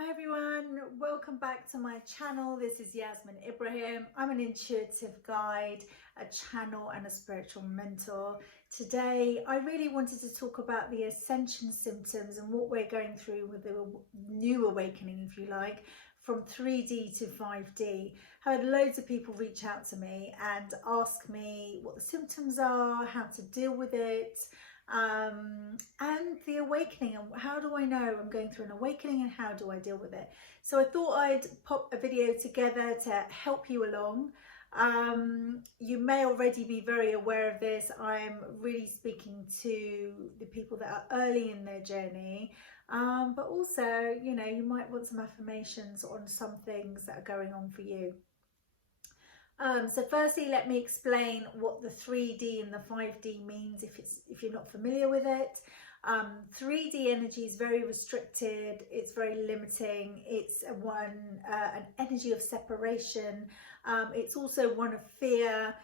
Hi everyone, welcome back to my channel. This is Yasmin Ibrahim. I'm an intuitive guide, a channel and a spiritual mentor. Today I really wanted to talk about the Ascension symptoms and what we're going through with the new awakening, if you like, from 3D to 5D. I had loads of people reach out to me and ask me what the symptoms are, how to deal with it, and the awakening, and how do I know I'm going through an awakening and how do I deal with it. So I thought I'd pop a video together to help you along. You may already be very aware of this. I'm really speaking to the people that are early in their journey, but also, you know, you might want some affirmations on some things that are going on for you. So firstly, let me explain what the 3D and the 5D means if you're not familiar with it. 3D energy is very restricted, it's very limiting, it's an energy of separation, it's also one of fear,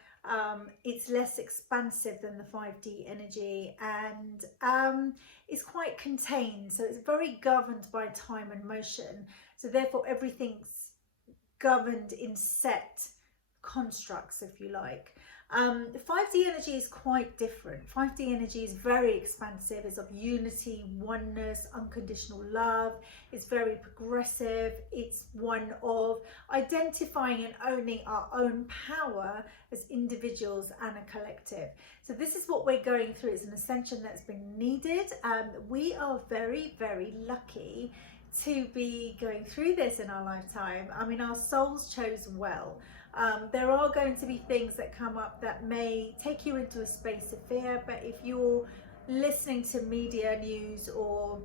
it's less expansive than the 5D energy, and it's quite contained, so it's very governed by time and motion, so therefore everything's governed in set constructs, if you like. 5D energy is quite different. 5D energy is very expansive, it's of unity, oneness, unconditional love, it's very progressive, it's one of identifying and owning our own power as individuals and a collective. So this is what we're going through. It's an ascension that's been needed. We are very, very lucky to be going through this in our lifetime. I mean, our souls chose well. There are going to be things that come up that may take you into a space of fear, but if you're listening to media news or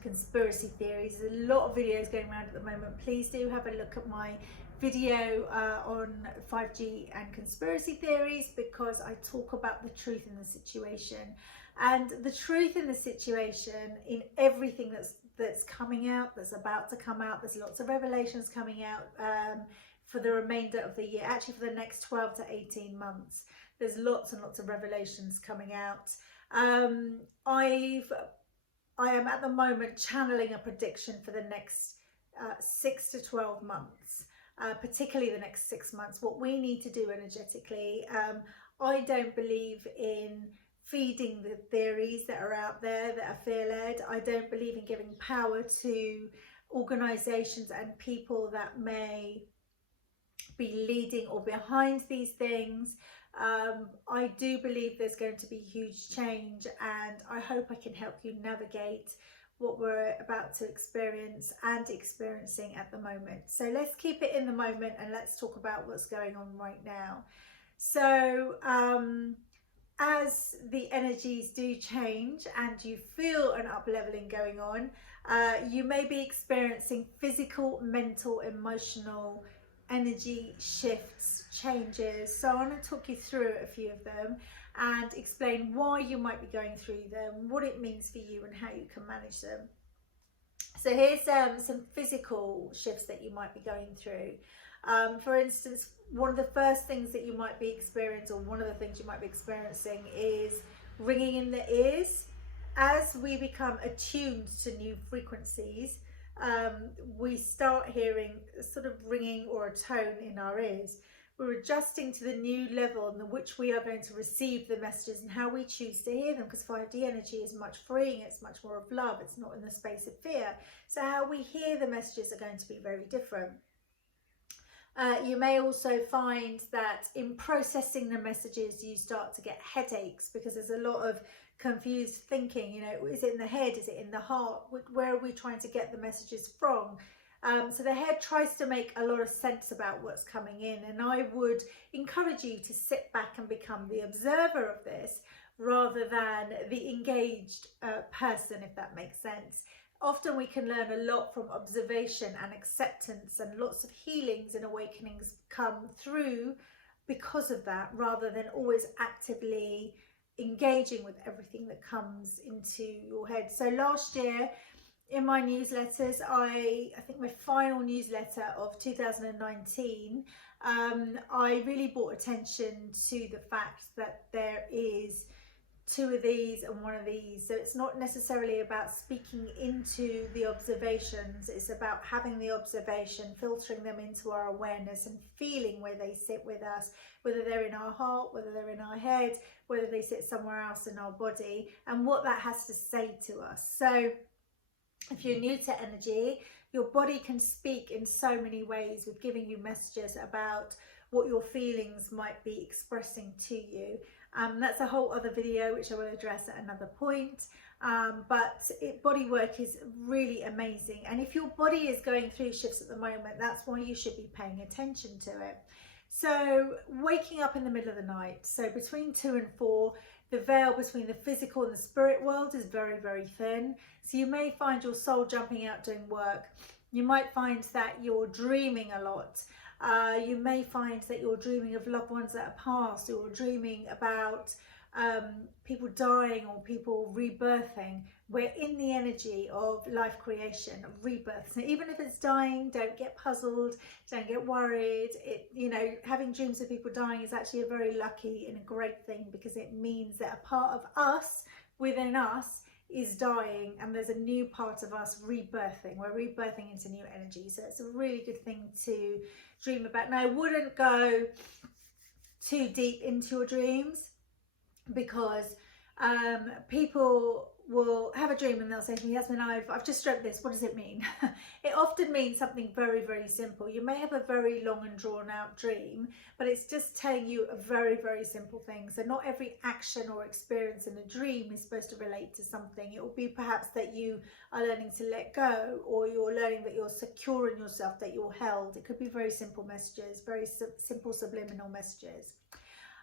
conspiracy theories, there's a lot of videos going around at the moment. Please do have a look at my video on 5G and conspiracy theories, because I talk about the truth in the situation. And the truth in the situation, in everything that's coming out, that's about to come out, there's lots of revelations coming out for the remainder of the year, actually for the next 12 to 18 months. There's lots and lots of revelations coming out. I am at the moment channeling a prediction for the next 6 to 12 months, particularly the next 6 months, what we need to do energetically. I don't believe in feeding the theories that are out there that are fear-led. I don't believe in giving power to organizations and people that may be leading or behind these things. I do believe there's going to be huge change, and I hope I can help you navigate what we're about to experience and experiencing at the moment. So let's keep it in the moment and let's talk about what's going on right now. So as the energies do change and you feel an up-leveling going on, you may be experiencing physical, mental, emotional energy shifts, changes. So I want to talk you through a few of them and explain why you might be going through them, what it means for you, and how you can manage them. So here's some physical shifts that you might be going through. For instance, one of the first things that you might be experiencing, or one of the things you might be experiencing, is ringing in the ears. As we become attuned to new frequencies, we start hearing a sort of ringing or a tone in our ears. We're adjusting to the new level in which we are going to receive the messages and how we choose to hear them, because 5D energy is much freeing, it's much more of love, it's not in the space of fear. So how we hear the messages are going to be very different. You may also find that in processing the messages you start to get headaches, because there's a lot of confused thinking. You know, is it in the head, is it in the heart, where are we trying to get the messages from? So the head tries to make a lot of sense about what's coming in, and I would encourage you to sit back and become the observer of this rather than the engaged person, if that makes sense. Often we can learn a lot from observation and acceptance, and lots of healings and awakenings come through because of that, rather than always actively engaging with everything that comes into your head. So last year in my newsletters, I think my final newsletter of 2019, I really brought attention to the fact that there is 2 of these and 1 of these. So it's not necessarily about speaking into the observations, it's about having the observation, filtering them into our awareness and feeling where they sit with us, whether they're in our heart, whether they're in our head, whether they sit somewhere else in our body, and what that has to say to us. So if you're new to energy, your body can speak in so many ways with giving you messages about what your feelings might be expressing to you. That's a whole other video which I will address at another point. But body work is really amazing. And if your body is going through shifts at the moment, that's why you should be paying attention to it. So waking up in the middle of the night, so between 2 and 4, the veil between the physical and the spirit world is very, very thin. So you may find your soul jumping out doing work. You might find that you're dreaming a lot. You may find that you're dreaming of loved ones that are passed, or dreaming about people dying or people rebirthing. We're in the energy of life creation, of rebirth. So even if it's dying, don't get puzzled, don't get worried. Having dreams of people dying is actually a very lucky and a great thing, because it means that a part of us, within us, is dying, and there's a new part of us rebirthing. We're rebirthing into new energy. So it's a really good thing to dream about. Now, I wouldn't go too deep into your dreams, because people will have a dream and they'll say to me, Yasmin, I've just dreamt this, what does it mean? It often means something very, very simple. You may have a very long and drawn out dream, but it's just telling you a very, very simple thing. So not every action or experience in a dream is supposed to relate to something. It will be perhaps that you are learning to let go, or you're learning that you're secure in yourself, that you're held. It could be very simple messages, very simple subliminal messages.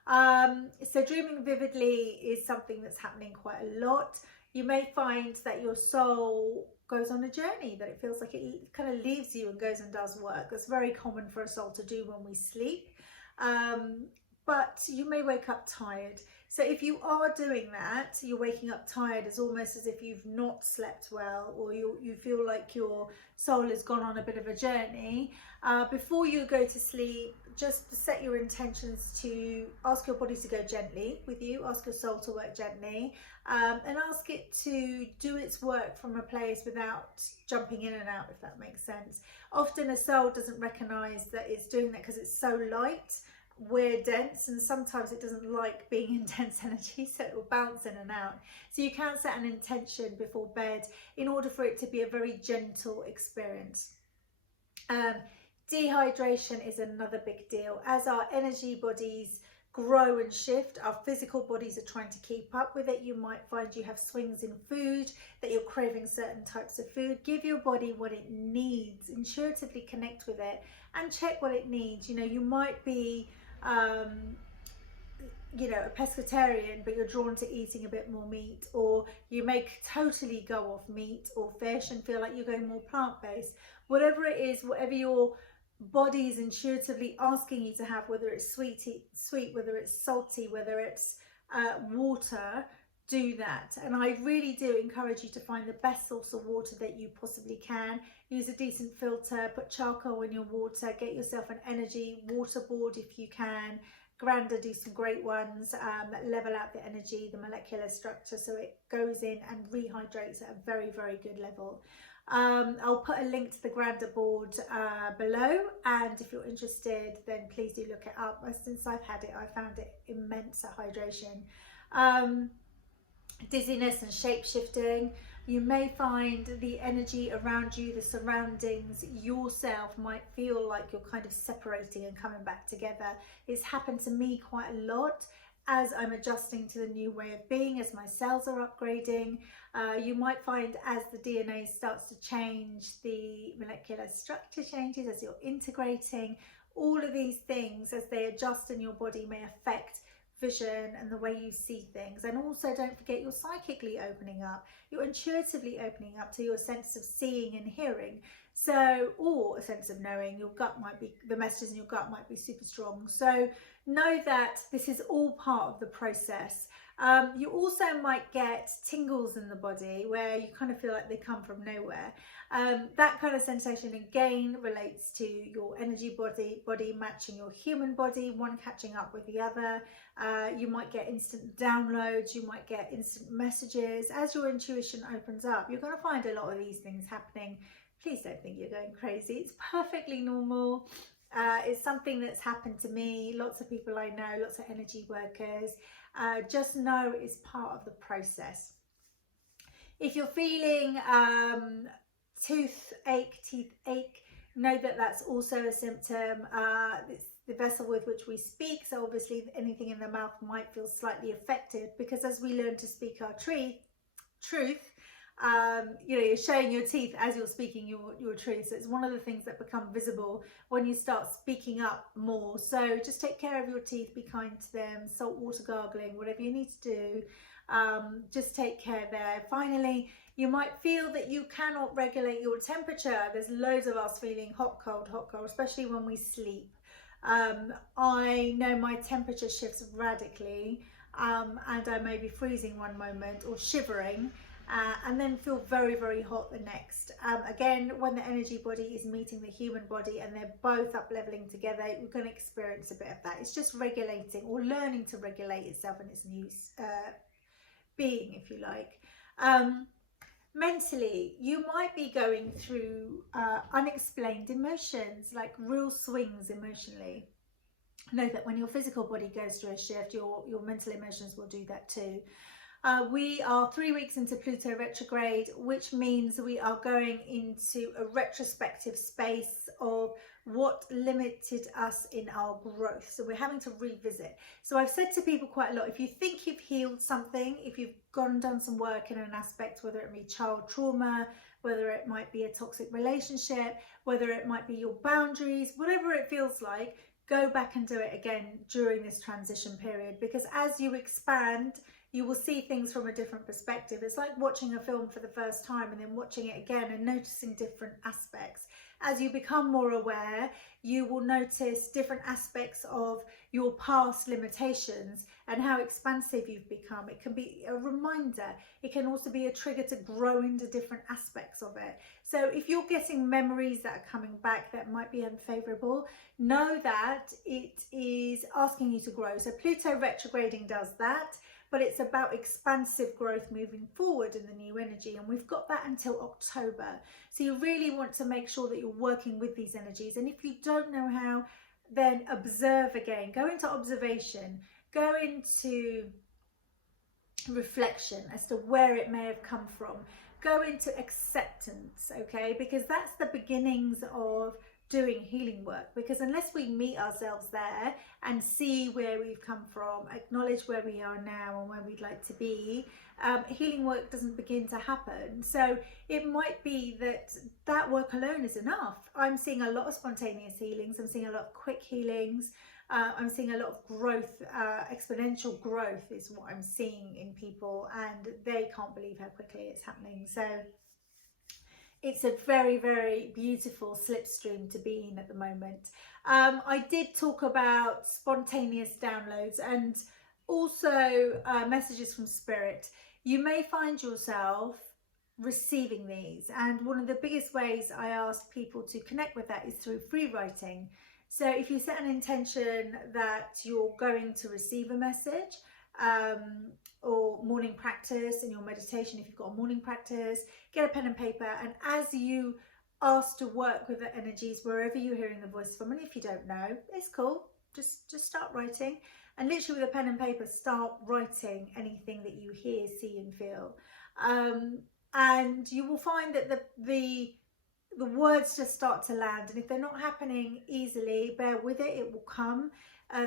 So dreaming vividly is something that's happening quite a lot. You may find that your soul goes on a journey, that it feels like it kind of leaves you and goes and does work. That's very common for a soul to do when we sleep. But you may wake up tired. So if you are doing that, you're waking up tired, it's almost as if you've not slept well, or you feel like your soul has gone on a bit of a journey. Before you go to sleep, just set your intentions to ask your body to go gently with you, ask your soul to work gently, and ask it to do its work from a place without jumping in and out, if that makes sense. Often a soul doesn't recognize that it's doing that because it's so light. We're dense, and sometimes it doesn't like being in dense energy, so it will bounce in and out. So you can set an intention before bed in order for it to be a very gentle experience. Dehydration is another big deal. As our energy bodies grow and shift, our physical bodies are trying to keep up with it. You might find you have swings in food, that you're craving certain types of food. Give your body what it needs, intuitively connect with it and check what it needs. You might be a pescatarian, but you're drawn to eating a bit more meat, or you may totally go off meat or fish and feel like you're going more plant-based. Whatever it is, whatever your body is intuitively asking you to have, whether it's sweet, whether it's salty, whether it's water, do that. And I really do encourage you to find the best source of water that you possibly can. Use a decent filter, put charcoal in your water, get yourself an energy water board if you can. Granda do some great ones that level out the energy, the molecular structure, so it goes in and rehydrates at a very, very good level. I'll put a link to the Granda board below, and if you're interested, then please do look it up. Since I've had it, I found it immense at hydration. Dizziness and shape shifting. You may find the energy around you, the surroundings, yourself might feel like you're kind of separating and coming back together. It's happened to me quite a lot as I'm adjusting to the new way of being, as my cells are upgrading. You might find as the DNA starts to change, the molecular structure changes, as you're integrating. All of these things, as they adjust in your body, may affect vision and the way you see things. And also don't forget, you're psychically opening up, you're intuitively opening up to your sense of seeing and hearing, or a sense of knowing. Your gut might be, the messages in your gut might be super strong. So know that this is all part of the process. You also might get tingles in the body where you kind of feel like they come from nowhere. That kind of sensation again relates to your energy body matching your human body, one catching up with the other. You might get instant downloads, you might get instant messages. As your intuition opens up, you're going to find a lot of these things happening. Please don't think you're going crazy. It's perfectly normal. It's something that's happened to me, lots of people I know, lots of energy workers. Just know it's part of the process. If you're feeling teeth ache, know that that's also a symptom. It's the vessel with which we speak, so obviously anything in the mouth might feel slightly affected, because as we learn to speak our truth, you're showing your teeth as you're speaking your truth. So it's one of the things that become visible when you start speaking up more. So just take care of your teeth, be kind to them, salt water gargling, whatever you need to do. Just take care there. Finally, you might feel that you cannot regulate your temperature. There's loads of us feeling hot, cold, especially when we sleep. I know my temperature shifts radically, and I may be freezing one moment or shivering, and then feel very, very hot the next. Again, when the energy body is meeting the human body and they're both up leveling together, we're going to experience a bit of that. It's just regulating or learning to regulate itself in its new being, if you like. Mentally, you might be going through unexplained emotions, like real swings emotionally. Know that when your physical body goes through a shift, your mental emotions will do that too. We are 3 weeks into Pluto retrograde, which means we are going into a retrospective space of what limited us in our growth. So we're having to revisit. So I've said to people quite a lot, if you think you've healed something, if you've gone and done some work in an aspect, whether it be child trauma, whether it might be a toxic relationship, whether it might be your boundaries, whatever it feels like, go back and do it again during this transition period, because as you expand, you will see things from a different perspective. It's like watching a film for the first time and then watching it again and noticing different aspects. As you become more aware, you will notice different aspects of your past limitations and how expansive you've become. It can be a reminder. It can also be a trigger to grow into different aspects of it. So if you're getting memories that are coming back that might be unfavorable, know that it is asking you to grow. So Pluto retrograding does that, but it's about expansive growth moving forward in the new energy, and we've got that until October. So you really want to make sure that you're working with these energies, and if you don't know how, then observe again. Go into observation, go into reflection as to where it may have come from, go into acceptance, okay, because that's the beginnings of doing healing work. Because unless we meet ourselves there and see where we've come from, acknowledge where we are now and where we'd like to be, healing work doesn't begin to happen. So it might be that that work alone is enough. I'm seeing a lot of spontaneous healings, I'm seeing a lot of quick healings, I'm seeing a lot of growth, exponential growth is what I'm seeing in people, and they can't believe how quickly it's happening. So it's a very, very beautiful slipstream to be in at the moment. I did talk about spontaneous downloads and also messages from spirit. You may find yourself receiving these, and one of the biggest ways I ask people to connect with that is through free writing. So if you set an intention that you're going to receive a message, or morning practice in your meditation, if you've got a morning practice, get a pen and paper, and as you ask to work with the energies wherever you're hearing the voice from, and if you don't know, it's cool, just start writing, and literally with a pen and paper start writing anything that you hear, see and feel, and you will find that the words just start to land. And if they're not happening easily, bear with it, it will come.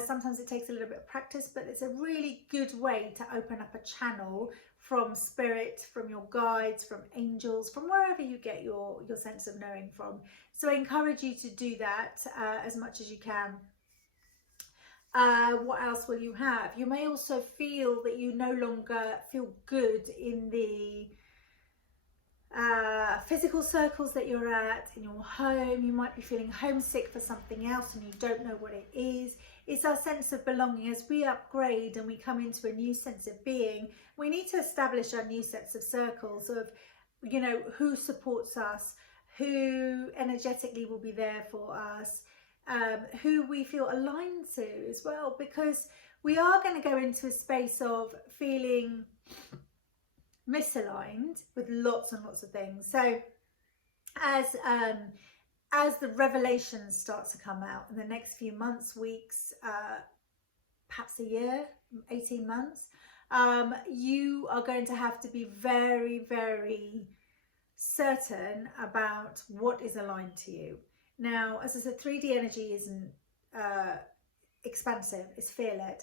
Sometimes it takes a little bit of practice, but it's a really good way to open up a channel from spirit, from your guides, from angels, from wherever you get your sense of knowing from. So I encourage you to do that as much as you can. What else will you have? You may also feel that you no longer feel good in the physical circles that you're at in your home. You might be feeling homesick for something else and you don't know what it is. It's our sense of belonging. As we upgrade and we come into a new sense of being, we need to establish our new sets of circles of, you know, who supports us, who energetically will be there for us, who we feel aligned to as well, because we are going to go into a space of feeling misaligned with lots and lots of things. So as the revelations start to come out in the next few months, weeks, perhaps a year, 18 months, you are going to have to be very, very certain about what is aligned to you. Now, as I said, 3D energy isn't expansive, it's fear-led.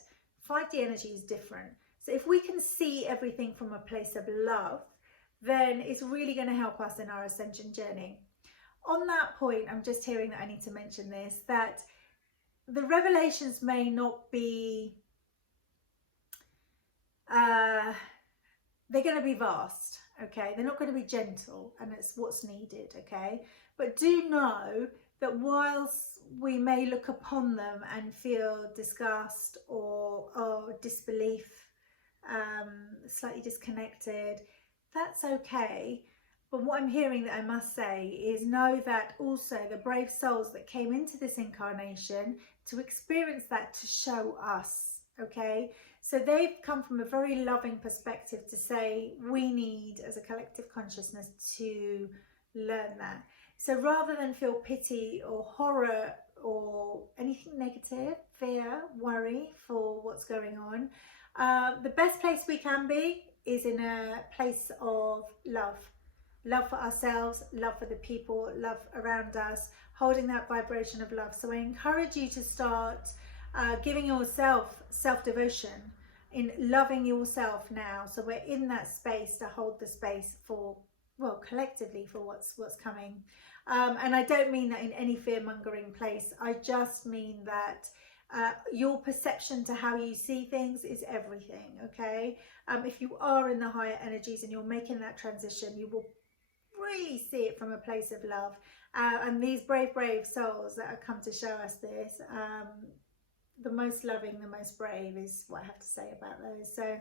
5D energy is different. So if we can see everything from a place of love, then it's really going to help us in our ascension journey. On that point, I'm just hearing that I need to mention this, that the revelations may not be, they're going to be vast, okay? They're not going to be gentle, and it's what's needed, okay? But do know that whilst we may look upon them and feel disgust or disbelief, slightly disconnected, that's okay. But what I'm hearing that I must say is know that also the brave souls that came into this incarnation to experience that, to show us, okay? So they've come from a very loving perspective to say we need as a collective consciousness to learn that. So rather than feel pity or horror or anything negative, fear, worry for what's going on, the best place we can be is in a place of love. Love for ourselves, love for the people, love around us, holding that vibration of love. So I encourage you to start giving yourself self-devotion, in loving yourself now. So we're in that space to hold the space for, well, collectively for what's coming. And I don't mean that in any fear-mongering place. I just mean that your perception to how you see things is everything, okay? If you are in the higher energies and you're making that transition, you will really see it from a place of love. And these brave souls that have come to show us this, the most loving, the most brave is what I have to say about those. So,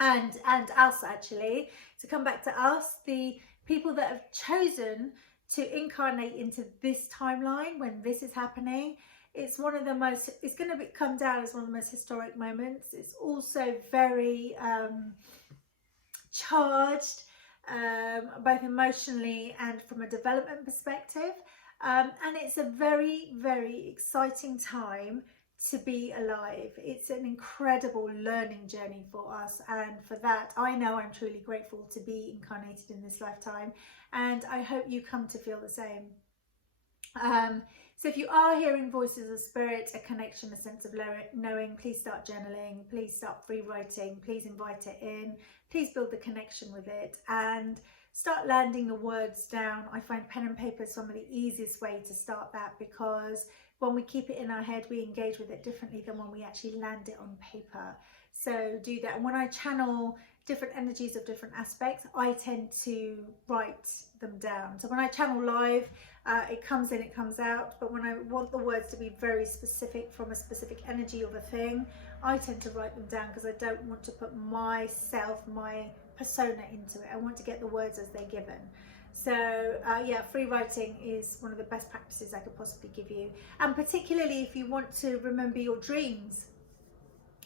and us actually, to come back to us, the people that have chosen to incarnate into this timeline when this is happening, it's one of the most, it's going to come down as one of the most historic moments. It's also very charged, both emotionally and from a development perspective. And it's a very, very exciting time to be alive. It's an incredible learning journey for us, and for that I know I'm truly grateful to be incarnated in this lifetime, and I hope you come to feel the same. So if you are hearing voices of spirit, a connection, a sense of knowing, please start journaling, please start free writing, please invite it in, please build the connection with it and start landing the words down. I find pen and paper is some of the easiest way to start that, because when we keep it in our head, we engage with it differently than when we actually land it on paper. So do that. And when I channel different energies of different aspects, I tend to write them down. So when I channel live, it comes in, it comes out. But when I want the words to be very specific from a specific energy of a thing, I tend to write them down, because I don't want to put myself, my persona into it. I want to get the words as they're given. So yeah, free writing is one of the best practices I could possibly give you. And particularly if you want to remember your dreams,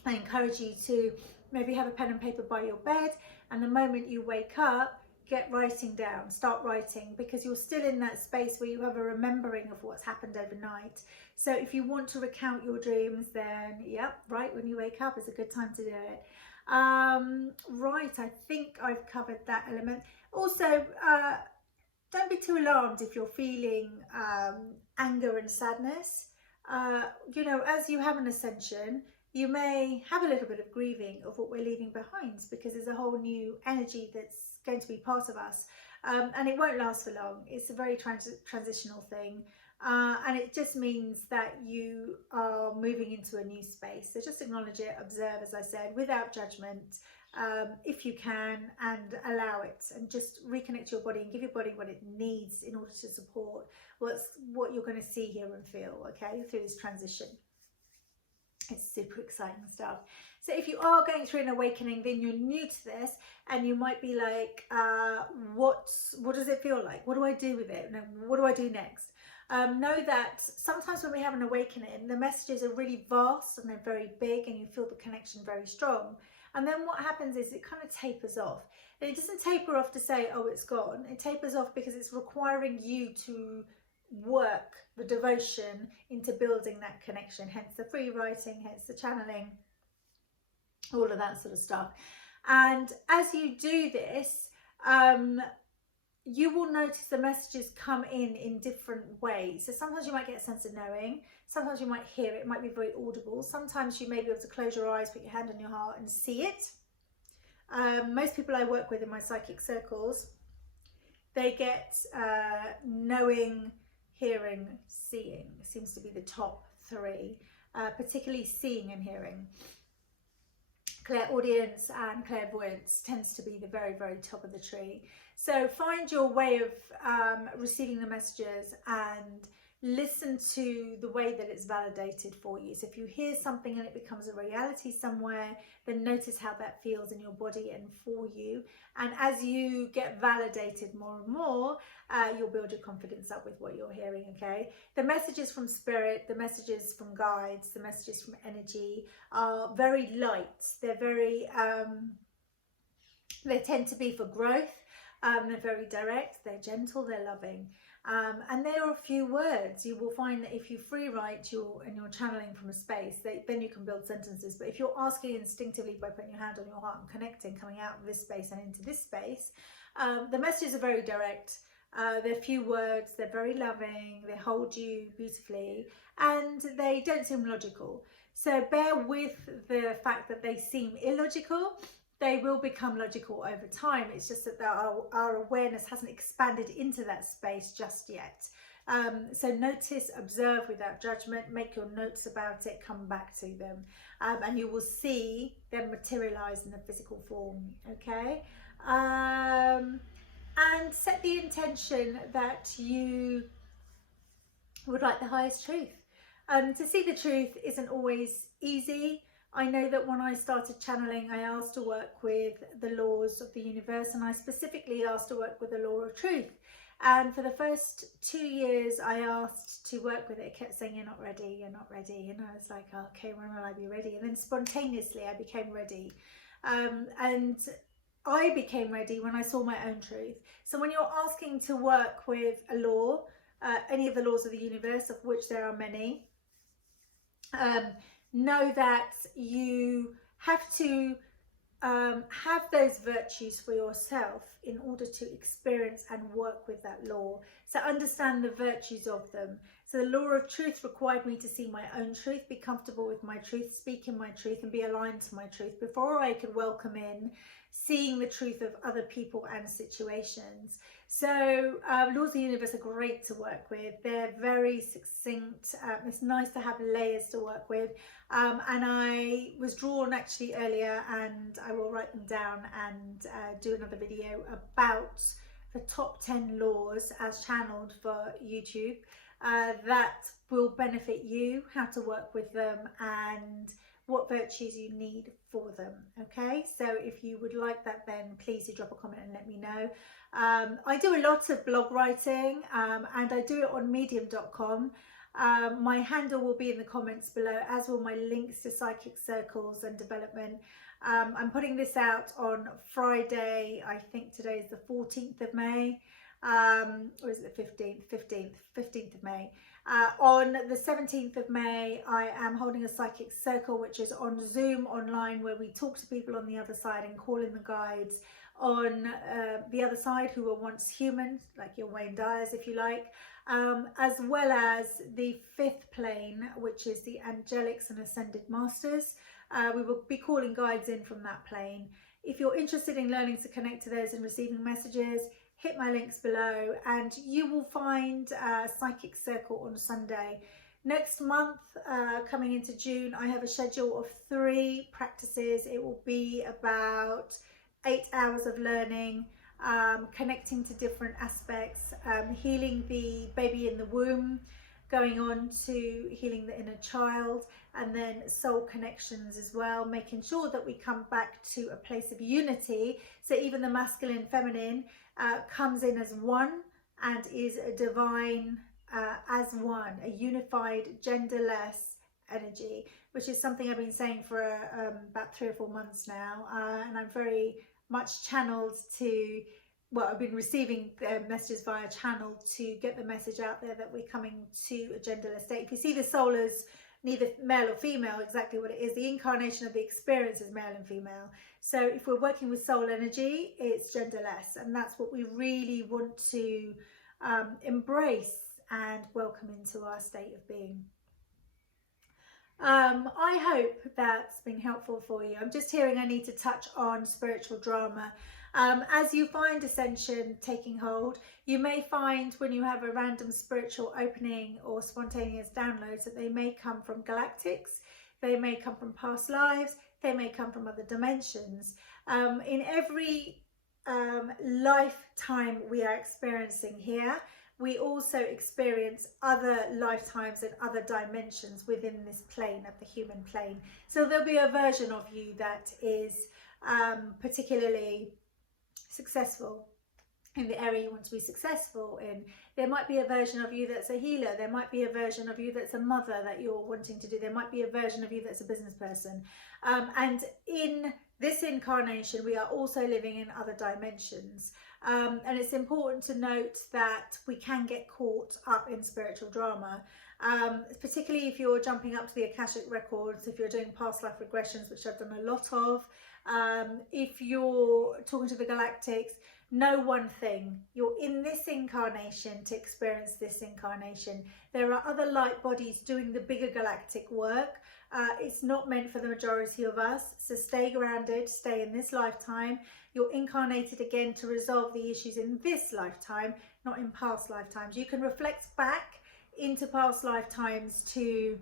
I encourage you to maybe have a pen and paper by your bed, and the moment you wake up, get writing down, start writing, because you're still in that space where you have a remembering of what's happened overnight. So if you want to recount your dreams, then yep, right when you wake up is a good time to do it. Right, I think I've covered that element. Also, don't be too alarmed if you're feeling anger and sadness. You know, as you have an ascension, you may have a little bit of grieving of what we're leaving behind, because there's a whole new energy that's going to be part of us, and it won't last for long. It's a very transitional thing, and it just means that you are moving into a new space. So just acknowledge it, observe, as I said, without judgment, if you can, and allow it, and just reconnect your body and give your body what it needs in order to support what you're going to see, hear and feel, okay, through this transition. It's super exciting stuff. So if you are going through an awakening, then you're new to this, and you might be like, what does it feel like? What do I do with it? What do I do next? Know that sometimes when we have an awakening, the messages are really vast and they're very big, and you feel the connection very strong. And then what happens is it kind of tapers off. And it doesn't taper off to say, oh, it's gone. It tapers off because it's requiring you to work the devotion into building that connection, hence the free writing, hence the channeling, all of that sort of stuff. And as you do this, you will notice the messages come in different ways. So sometimes you might get a sense of knowing, sometimes you might hear it, it might be very audible, sometimes you may be able to close your eyes, put your hand on your heart and see it. Most people I work with in my psychic circles, they get knowing, hearing, seeing. Seems to be the top three, particularly seeing and hearing. Clairaudience and clairvoyance tends to be the very, very top of the tree. So find your way of receiving the messages and listen to the way that it's validated for you. So if you hear something and it becomes a reality somewhere, then notice how that feels in your body and for you. And as you get validated more and more, you'll build your confidence up with what you're hearing, okay? The messages from spirit, the messages from guides, the messages from energy are very light. They're very, they tend to be for growth. They're very direct, they're gentle, they're loving. And there are a few words. You will find that if you free write and you're channeling from a space, then you can build sentences. But if you're asking instinctively by putting your hand on your heart and connecting, coming out of this space and into this space, the messages are very direct. They're few words, they're very loving, they hold you beautifully, and they don't seem logical. So bear with the fact that they seem illogical. They will become logical over time. It's just that our awareness hasn't expanded into that space just yet. So notice, observe without judgment, make your notes about it, come back to them, and you will see them materialize in the physical form, okay? And set the intention that you would like the highest truth. To see the truth isn't always easy. I know that when I started channeling, I asked to work with the laws of the universe, and I specifically asked to work with the law of truth. And for the first 2 years, I asked to work with it. It kept saying, you're not ready, you're not ready. And I was like, oh, okay, when will I be ready? And then spontaneously, I became ready. And I became ready when I saw my own truth. So when you're asking to work with a law, any of the laws of the universe, of which there are many, know that you have to have those virtues for yourself in order to experience and work with that law. So understand the virtues of them. So the law of truth required me to see my own truth, be comfortable with my truth, speak in my truth and be aligned to my truth before I could welcome in seeing the truth of other people and situations. So laws of the universe are great to work with. They're very succinct. It's nice to have layers to work with. And I was drawn actually earlier, and I will write them down and do another video about the top 10 laws as channeled for YouTube that will benefit you, how to work with them and what virtues you need for them. Okay, so if you would like that, then please do drop a comment and let me know. I do a lot of blog writing and I do it on medium.com. My handle will be in the comments below, as will my links to psychic circles and development. I'm putting this out on Friday. I think today is the 14th of May, or is it the 15th of May. On the 17th of May, I am holding a psychic circle, which is on Zoom online, where we talk to people on the other side and call in the guides on the other side who were once human, like your Wayne Dyers, if you like, as well as the 5th plane, which is the angelics and ascended masters. We will be calling guides in from that plane. If you're interested in learning to connect to those and receiving messages, hit my links below and you will find a psychic circle on Sunday. Next month, coming into June, I have a schedule of 3 practices. It will be about 8 hours of learning, connecting to different aspects, healing the baby in the womb, going on to healing the inner child, and then soul connections as well, making sure that we come back to a place of unity, so even the masculine feminine comes in as one and is a divine as one, a unified genderless energy, which is something I've been saying for about 3 or 4 months now, and I'm very much channeled to, well, I've been receiving messages via channel to get the message out there that we're coming to a genderless state. If you see the soul as neither male or female, exactly what it is, the incarnation of the experience is male and female. So if we're working with soul energy, it's genderless, and that's what we really want to embrace and welcome into our state of being. I hope that's been helpful for you. I'm just hearing I need to touch on spiritual drama. As you find Ascension taking hold, you may find when you have a random spiritual opening or spontaneous downloads that they may come from galactics, they may come from past lives, they may come from other dimensions. In every lifetime we are experiencing here, we also experience other lifetimes and other dimensions within this plane of the human plane. So there'll be a version of you that is particularly successful in the area you want to be successful in. There might be a version of you that's a healer. There might be a version of you that's a mother that you're wanting to do. There might be a version of you that's a business person. And in this incarnation, we are also living in other dimensions. And it's important to note that we can get caught up in spiritual drama, particularly if you're jumping up to the Akashic records, if you're doing past life regressions, which I've done a lot of. If you're talking to the galactics, know one thing: you're in this incarnation to experience this incarnation. There are other light bodies doing the bigger galactic work. It's not meant for the majority of us, so stay grounded, stay in this lifetime. You're incarnated again to resolve the issues in this lifetime, not in past lifetimes. You can reflect back into past lifetimes to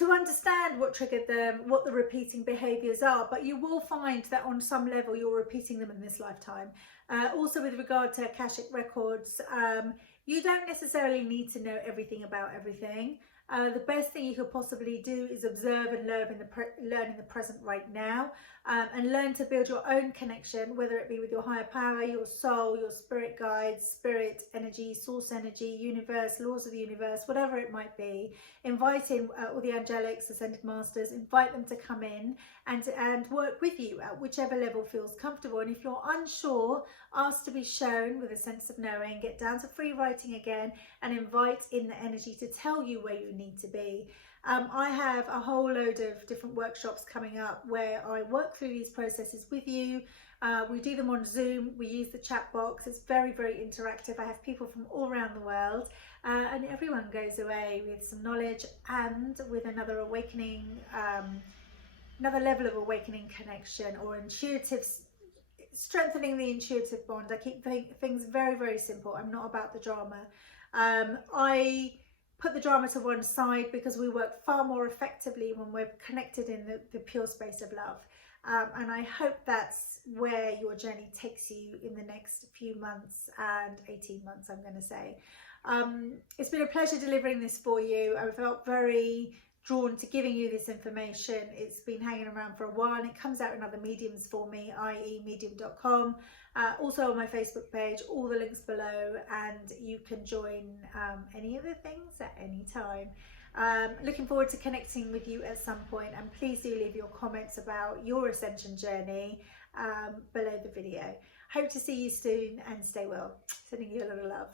understand what triggered them, what the repeating behaviors are, but you will find that on some level you're repeating them in this lifetime. Also, with regard to Akashic records, you don't necessarily need to know everything about everything. The best thing you could possibly do is observe and learn in the present right now, and learn to build your own connection, whether it be with your higher power, your soul, your spirit guides, spirit energy, source energy, universe, laws of the universe, whatever it might be. Invite in all the angelics, ascended masters, invite them to come in and work with you at whichever level feels comfortable. And if you're unsure, ask to be shown with a sense of knowing. Get down to free writing again and invite in the energy to tell you where you need to be. I have a whole load of different workshops coming up where I work through these processes with you. We do them on Zoom. We use the chat box. It's very, very interactive. I have people from all around the world, and everyone goes away with some knowledge and with another awakening, another level of awakening connection, or intuitive, strengthening the intuitive bond. I keep things very, very simple. I'm not about the drama. I put the drama to one side because we work far more effectively when we're connected in the pure space of love. And I hope that's where your journey takes you in the next few months and 18 months, I'm going to say. It's been a pleasure delivering this for you. I felt very drawn to giving you this information. It's been hanging around for a while, and it comes out in other mediums for me, i.e. medium.com. Also on my Facebook page, all the links below, and you can join any of the things at any time. Looking forward to connecting with you at some point, and please do leave your comments about your ascension journey below the video. Hope to see you soon, and stay well. Sending you a lot of love.